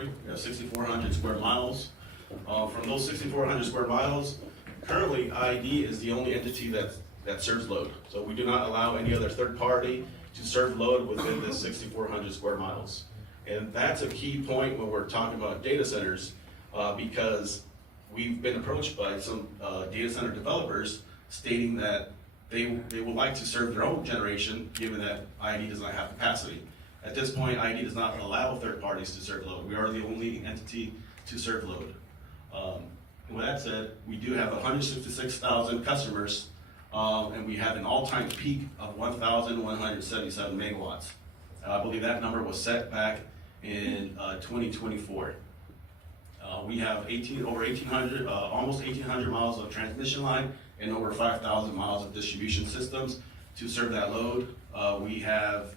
territory. We have 6,400 square miles. From those 6,400 square miles, currently IED is the only entity that serves load. So we do not allow any other third party to serve load within the 6,400 square miles. And that's a key point when we're talking about data centers, because we've been approached by some data center developers stating that they would like to serve their own generation, given that IED does not have capacity. At this point, IED does not allow third parties to serve load. We are the only entity to serve load. With that said, we do have 166,000 customers, and we have an all-time peak of 1,177 megawatts. I believe that number was set back in 2024. We have over 1,800, almost 1,800 miles of transmission line and over 5,000 miles of distribution systems to serve that load. We have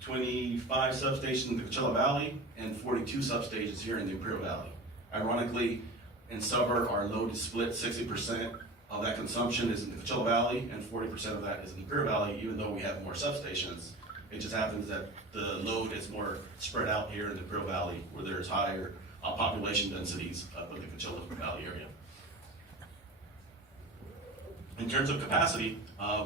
25 substations in the Coachella Valley and 42 substations here in the Imperial Valley. Ironically, in summer, our load is split. 60% of that consumption is in the Coachella Valley and 40% of that is in the Imperial Valley, even though we have more substations. It just happens that the load is more spread out here in the Imperial Valley, where there's higher population densities up in the Coachella Valley area. In terms of capacity,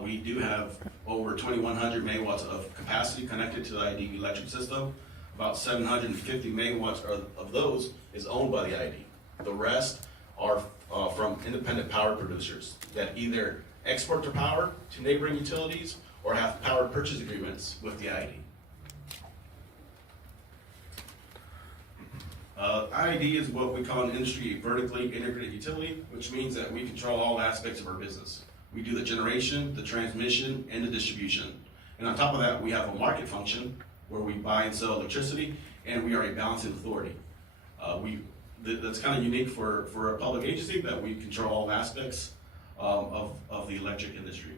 we do have over 2,100 megawatts of capacity connected to the IED electric system. About 750 megawatts of those is owned by the IED. The rest are from independent power producers that either export their power to neighboring utilities or have power purchase agreements with the IED. IED is what we call an industry vertically integrated utility, which means that we control all aspects of our business. We do the generation, the transmission, and the distribution. And on top of that, we have a market function where we buy and sell electricity, and we are a balancing authority. That's kind of unique for a public agency, that we control all aspects of the electric industry.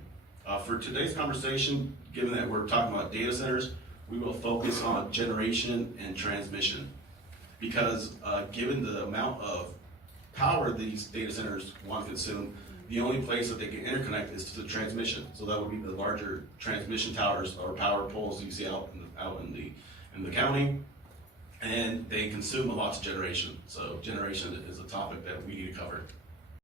For today's conversation, given that we're talking about data centers, we will focus on generation and transmission. Because given the amount of power these data centers want to consume, the only place that they can interconnect is to the transmission. So that would be the larger transmission towers or power poles you see out in the county, and they consume a lot of generation. So generation is a topic that we need to cover.